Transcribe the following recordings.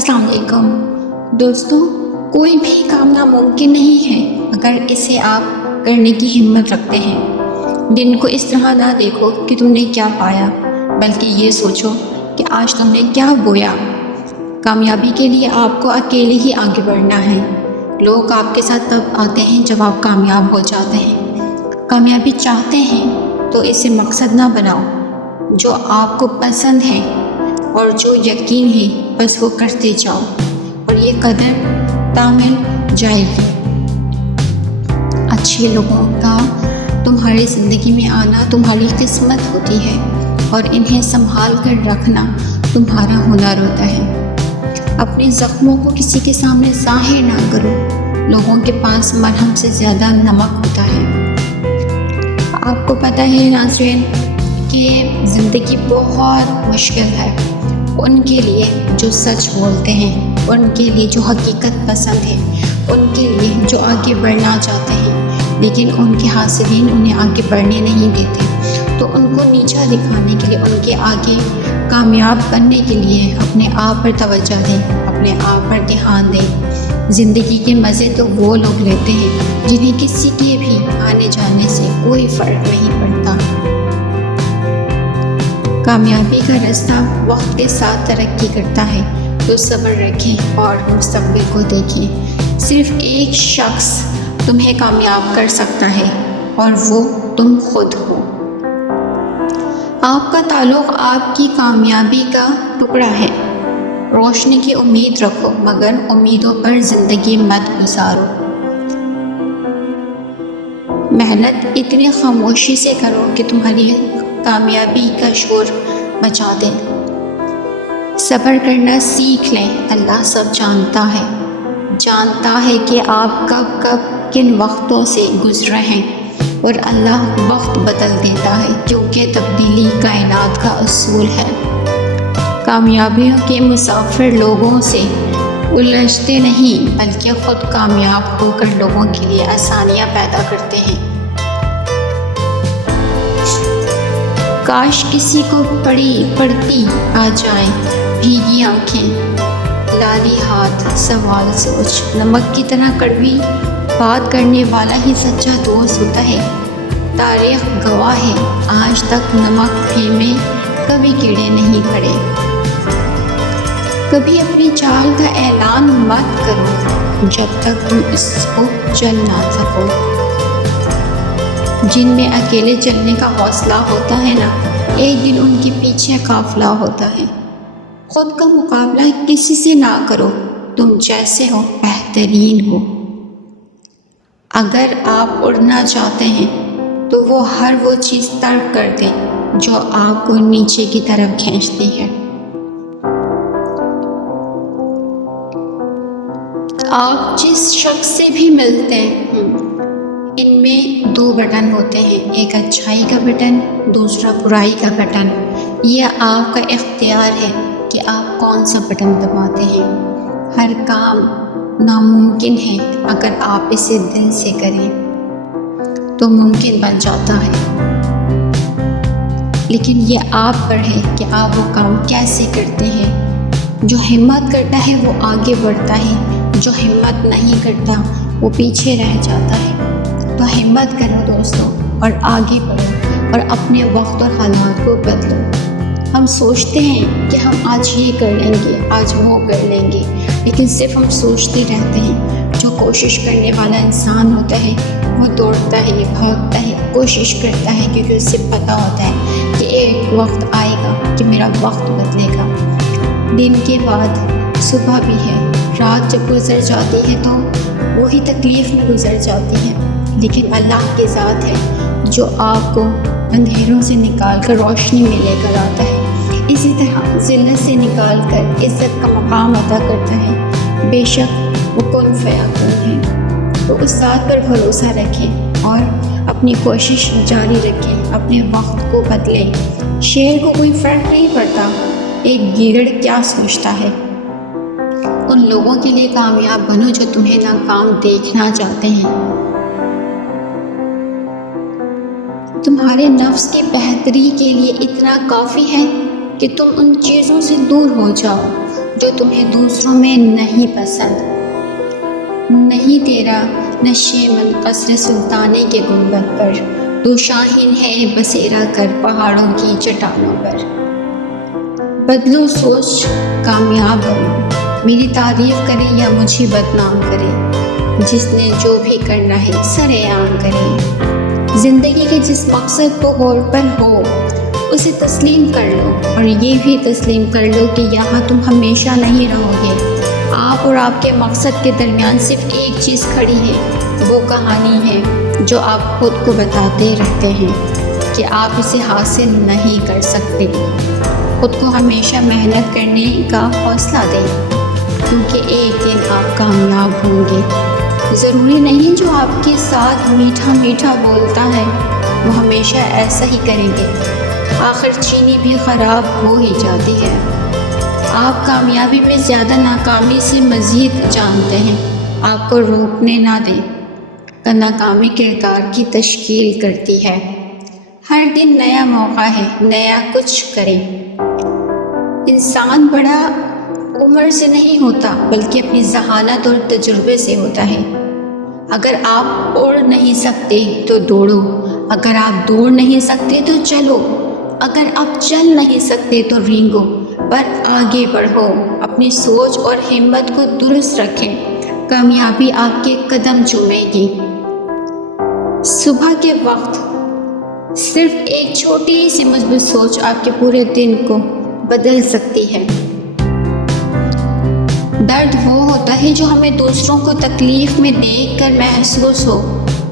السلام علیکم دوستوں، کوئی بھی کام ناممکن نہیں ہے اگر اسے آپ کرنے کی ہمت رکھتے ہیں۔ دن کو اس طرح نہ دیکھو کہ تم نے کیا پایا، بلکہ یہ سوچو کہ آج تم نے کیا بویا۔ کامیابی کے لیے آپ کو اکیلے ہی آگے بڑھنا ہے۔ لوگ آپ کے ساتھ تب آتے ہیں جب آپ کامیاب ہو جاتے ہیں۔ کامیابی چاہتے ہیں تو اسے مقصد نہ بناؤ، جو آپ کو پسند ہے اور جو یقین ہے بس وہ کرتے جاؤ، اور یہ قدر تعمل جائے گی۔ اچھے لوگوں کا تمہاری زندگی میں آنا تمہاری قسمت ہوتی ہے، اور انہیں سنبھال کر رکھنا تمہارا ہنر ہوتا ہے۔ اپنے زخموں کو کسی کے سامنے ظاہر نہ کرو، لوگوں کے پاس مرہم سے زیادہ نمک ہوتا ہے۔ آپ کو پتہ ہے ناظرین کہ زندگی بہت مشکل ہے ان کے لیے جو سچ بولتے ہیں، ان کے لیے جو حقیقت پسند ہے، ان کے لیے جو آگے بڑھنا چاہتے ہیں، لیکن ان کے حاسدین انہیں آگے بڑھنے نہیں دیتے۔ تو ان کو نیچا دکھانے کے لیے، ان کے آگے کامیاب بننے کے لیے اپنے آپ پر توجہ دیں، اپنے آپ پر دھیان دیں۔ زندگی کے مزے تو وہ لوگ لیتے ہیں جنہیں کسی کے بھی آنے جانے سے کوئی فرق نہیں پڑتا۔ کامیابی کا راستہ وقت کے ساتھ ترقی کرتا ہے، تو صبر رکھیں اور مستقبل کو دیکھیں۔ صرف ایک شخص تمہیں کامیاب کر سکتا ہے، اور وہ تم خود ہو۔ آپ کا تعلق آپ کی کامیابی کا ٹکڑا ہے۔ روشنی کی امید رکھو، مگر امیدوں پر زندگی مت گزارو۔ محنت اتنی خاموشی سے کرو کہ تمہاری کامیابی کا شور مچا دے۔ صبر کرنا سیکھ لیں، اللہ سب جانتا ہے کہ آپ کب کن وقتوں سے گزرے ہیں، اور اللہ وقت بدل دیتا ہے کیونکہ تبدیلی کائنات کا اصول ہے۔ کامیابیوں کے مسافر لوگوں سے الجھتے نہیں، بلکہ خود کامیاب ہو کر لوگوں کے لیے آسانیاں پیدا کرتے ہیں۔ کاش کسی کو پڑتی آ جائیں بھیگی آنکھیں، لالی ہاتھ، سوال سوچ۔ نمک کی طرح کڑوی بات کرنے والا ہی سچا دوست ہوتا ہے۔ تاریخ گواہ ہے، آج تک نمک میں کبھی کیڑے نہیں پڑے۔ کبھی اپنی چال کا اعلان مت کرو جب تک تم اس کو چل نہ سکو۔ جن میں اکیلے چلنے کا حوصلہ ہوتا ہے نا، ایک دن ان کے پیچھے قافلہ ہوتا ہے۔ خود کا مقابلہ کسی سے نہ کرو، تم جیسے ہو بہترین ہو۔ اگر آپ اڑنا چاہتے ہیں تو ہر وہ چیز ترک کر دیں جو آپ کو نیچے کی طرف کھینچتی ہے۔ آپ جس شخص سے بھی ملتے ہیں، ان میں دو بٹن ہوتے ہیں، ایک اچھائی کا بٹن، دوسرا برائی کا بٹن۔ یہ آپ کا اختیار ہے کہ آپ کون سا بٹن دباتے ہیں۔ ہر کام ناممکن ہے، اگر آپ اسے دل سے کریں تو ممکن بن جاتا ہے، لیکن یہ آپ پر ہے کہ آپ وہ کام کیسے کرتے ہیں۔ جو ہمت کرتا ہے وہ آگے بڑھتا ہے، جو ہمت نہیں کرتا وہ پیچھے رہ جاتا ہے۔ تو ہمت کرو دوستو، اور آگے بڑھو، اور اپنے وقت اور حالات کو بدلو۔ ہم سوچتے ہیں کہ ہم آج یہ کر لیں گے، آج وہ کر لیں گے، لیکن صرف ہم سوچتے رہتے ہیں۔ جو کوشش کرنے والا انسان ہوتا ہے وہ دوڑتا ہے، بھاگتا ہے، کوشش کرتا ہے، کیونکہ اسے پتہ ہوتا ہے کہ ایک وقت آئے گا کہ میرا وقت بدلے گا۔ دن کے بعد صبح بھی ہے، رات جب گزر جاتی ہے تو وہی تکلیف میں گزر جاتی ہے، لیکن اللہ کی ذات ہے جو آپ کو اندھیروں سے نکال کر روشنی میں لے کر آتا ہے۔ اسی طرح ذلت سے نکال کر عزت کا مقام عطا کرتا ہے۔ بے شک وہ کن فیکون ہے۔ تو اس ذات پر بھروسہ رکھیں اور اپنی کوشش جاری رکھیں، اپنے وقت کو بدلیں۔ شیر کو کوئی فرق نہیں پڑتا ایک گیدڑ کیا سوچتا ہے۔ ان لوگوں کے لیے کامیاب بنو جو تمہیں ناکام دیکھنا چاہتے ہیں۔ تمہارے نفس کی بہتری کے لیے اتنا کافی ہے کہ تم ان چیزوں سے دور ہو جاؤ جو تمہیں دوسروں میں نہیں پسند۔ نہیں تیرا نشے من قصر سلطانے کے گنبد پر، تو شاہین ہے بسیرا کر پہاڑوں کی چٹانوں پر۔ بدلو سوچ کامیاب بنو، میری تعریف کرے یا مجھے بدنام کرے، جس نے جو بھی کرنا ہے سرے عام کرے۔ زندگی کے جس مقصد کو غور پر ہو اسے تسلیم کر لو، اور یہ بھی تسلیم کر لو کہ یہاں تم ہمیشہ نہیں رہو گے۔ آپ اور آپ کے مقصد کے درمیان صرف ایک چیز کھڑی ہے، وہ کہانی ہے جو آپ خود کو بتاتے رہتے ہیں کہ آپ اسے حاصل نہیں کر سکتے۔ خود کو ہمیشہ محنت کرنے کا حوصلہ دیں، کیونکہ ایک دن آپ کامیاب ہوں گے۔ ضروری نہیں جو آپ کے ساتھ میٹھا میٹھا بولتا ہے وہ ہمیشہ ایسا ہی کریں گے، آخر چینی بھی خراب ہو ہی جاتی ہے۔ آپ کامیابی میں زیادہ ناکامی سے مزید جانتے ہیں، آپ کو روکنے نہ دیں کہ ناکامی کردار کی تشکیل کرتی ہے۔ ہر دن نیا موقع ہے، نیا کچھ کریں۔ انسان بڑا عمر سے نہیں ہوتا بلکہ اپنی ذہانت اور تجربے سے ہوتا ہے۔ اگر آپ اڑ نہیں سکتے تو دوڑو، اگر آپ دوڑ نہیں سکتے تو چلو، اگر آپ چل نہیں سکتے تو رینگو، پر آگے بڑھو۔ اپنی سوچ اور ہمت کو درست رکھیں، کامیابی آپ کے قدم چومے گی۔ صبح کے وقت صرف ایک چھوٹی سی مثبت سوچ آپ کے پورے دن کو بدل سکتی ہے۔ درد وہ ہوتا ہے جو ہمیں دوسروں کو تکلیف میں دیکھ کر محسوس ہو،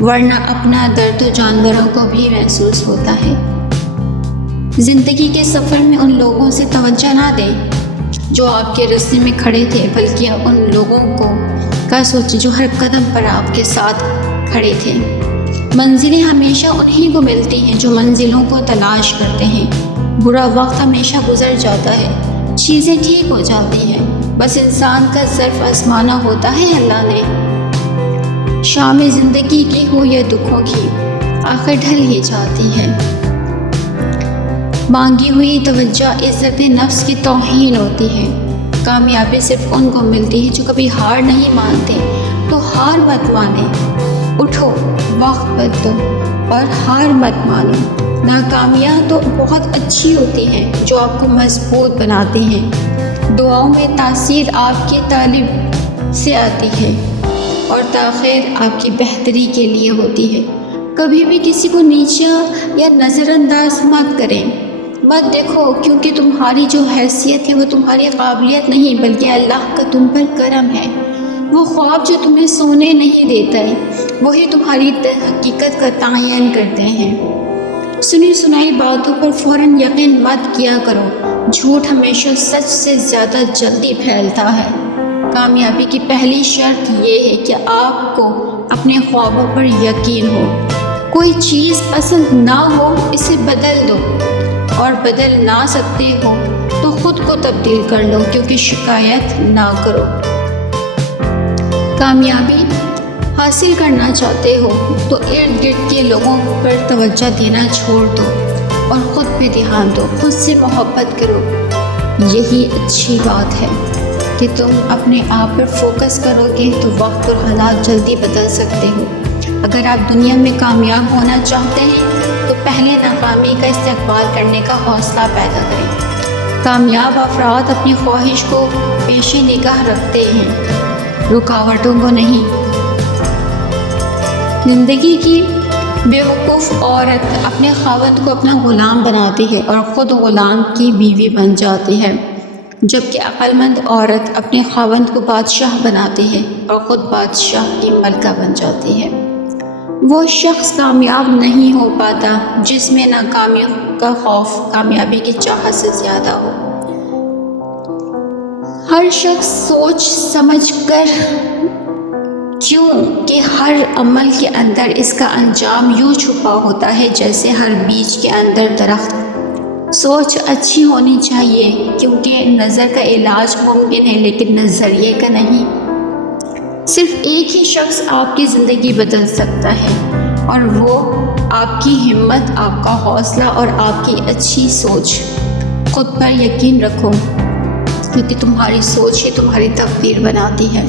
ورنہ اپنا درد تو جانوروں کو بھی محسوس ہوتا ہے۔ زندگی کے سفر میں ان لوگوں سے توجہ نہ دیں جو آپ کے راستے میں کھڑے تھے، بلکہ ان لوگوں کا سوچیں جو ہر قدم پر آپ کے ساتھ کھڑے تھے۔ منزلیں ہمیشہ انہی کو ملتی ہیں جو منزلوں کو تلاش کرتے ہیں۔ برا وقت ہمیشہ گزر جاتا ہے، چیزیں ٹھیک ہو جاتی ہیں، بس انسان کا ظرف آزمانا ہوتا ہے اللہ نے۔ شام زندگی کی ہو یا دکھوں کی، آخر ڈھل ہی جاتی ہے۔ مانگی ہوئی توجہ عزت نفس کی توہین ہوتی ہے۔ کامیابی صرف ان کو ملتی ہے جو کبھی ہار نہیں مانتے، تو ہار مت مانیں، اٹھو، وقت بدلو اور ہار مت مانو۔ ناکامیاں تو بہت اچھی ہوتی ہیں جو آپ کو مضبوط بناتی ہیں۔ دعاؤں میں تاثیر آپ کے طالب سے آتی ہے اور تاخیر آپ کی بہتری کے لیے ہوتی ہے۔ کبھی بھی کسی کو نیچا یا نظر انداز مت کریں، مت دیکھو، کیونکہ تمہاری جو حیثیت ہے وہ تمہاری قابلیت نہیں بلکہ اللہ کا تم پر کرم ہے۔ وہ خواب جو تمہیں سونے نہیں دیتا ہے وہی تمہاری حقیقت کا تعین کرتے ہیں۔ سنی سنائی باتوں پر فوراً یقین مت کیا کرو، جھوٹ ہمیشہ سچ سے زیادہ جلدی پھیلتا ہے۔ کامیابی کی پہلی شرط یہ ہے کہ آپ کو اپنے خوابوں پر یقین ہو۔ کوئی چیز پسند نہ ہو اسے بدل دو، اور بدل نہ سکتے ہو تو خود کو تبدیل کر لو، کیونکہ شکایت نہ کرو۔ کامیابی حاصل کرنا چاہتے ہو تو ارد گرد کے لوگوں پر توجہ دینا چھوڑ دو اور خود پہ دھیان دو، خود سے محبت کرو۔ یہی اچھی بات ہے کہ تم اپنے آپ پر فوکس کرو گے تو وقت اور حالات جلدی بدل سکتے ہو۔ اگر آپ دنیا میں کامیاب ہونا چاہتے ہیں تو پہلے ناکامی کا استقبال کرنے کا حوصلہ پیدا کریں۔ کامیاب افراد اپنی خواہش کو پیش نگاہ رکھتے ہیں، رکاوٹوں کو نہیں۔ زندگی کی بیوقوف عورت اپنے خاوند کو اپنا غلام بناتی ہے اور خود غلام کی بیوی بن جاتی ہے، جبکہ عقل مند عورت اپنے خاوند کو بادشاہ بناتی ہے اور خود بادشاہ کی ملکہ بن جاتی ہے۔ وہ شخص کامیاب نہیں ہو پاتا جس میں ناکامی کا خوف کامیابی کی چاہت سے زیادہ ہو۔ ہر شخص سوچ سمجھ کر، کیوں کہ ہر عمل کے اندر اس کا انجام یوں چھپا ہوتا ہے جیسے ہر بیج کے اندر درخت۔ سوچ اچھی ہونی چاہیے کیونکہ نظر کا علاج ممکن ہے لیکن نظریے کا نہیں۔ صرف ایک ہی شخص آپ کی زندگی بدل سکتا ہے اور وہ آپ کی ہمت، آپ کا حوصلہ اور آپ کی اچھی سوچ۔ خود پر یقین رکھو، کیونکہ تمہاری سوچ ہی تمہاری تقدیر بناتی ہے۔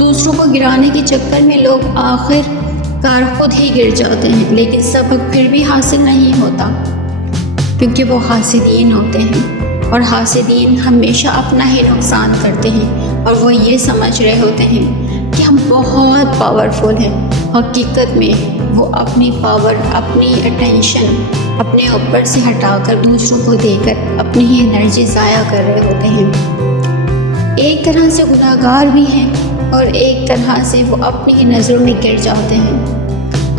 دوسروں کو گرانے کے چکر میں لوگ آخر کار خود ہی گر جاتے ہیں، لیکن سبق پھر بھی حاصل نہیں ہوتا، کیونکہ وہ حاسدین ہوتے ہیں، اور حاسدین ہمیشہ اپنا ہی نقصان کرتے ہیں، اور وہ یہ سمجھ رہے ہوتے ہیں کہ ہم بہت پاورفل ہیں۔ حقیقت میں وہ اپنی پاور، اپنی اٹینشن اپنے اوپر سے ہٹا کر دوسروں کو دے کر اپنی ہی انرجی ضائع کر رہے ہوتے ہیں۔ ایک طرح سے گناہگار بھی ہیں اور ایک طرح سے وہ اپنی ہی نظروں میں گر جاتے ہیں۔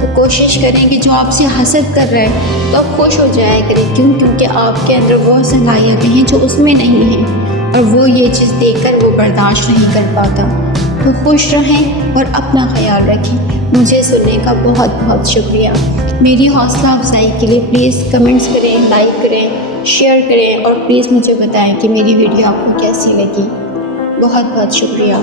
تو کوشش کریں کہ جو آپ سے حسد کر رہا ہے تو آپ خوش ہو جایا کریں، کیونکہ آپ کے اندر وہ صلاحیتیں ہیں جو اس میں نہیں ہیں، اور وہ یہ چیز دیکھ کر وہ برداشت نہیں کر پاتا۔ تو خوش رہیں اور اپنا خیال رکھیں۔ مجھے سننے کا بہت بہت شکریہ۔ میری حوصلہ افزائی کے لیے پلیز کمنٹس کریں، لائک کریں، شیئر کریں، اور پلیز مجھے بتائیں کہ میری ویڈیو آپ کو کیسی لگی۔ بہت بہت شکریہ۔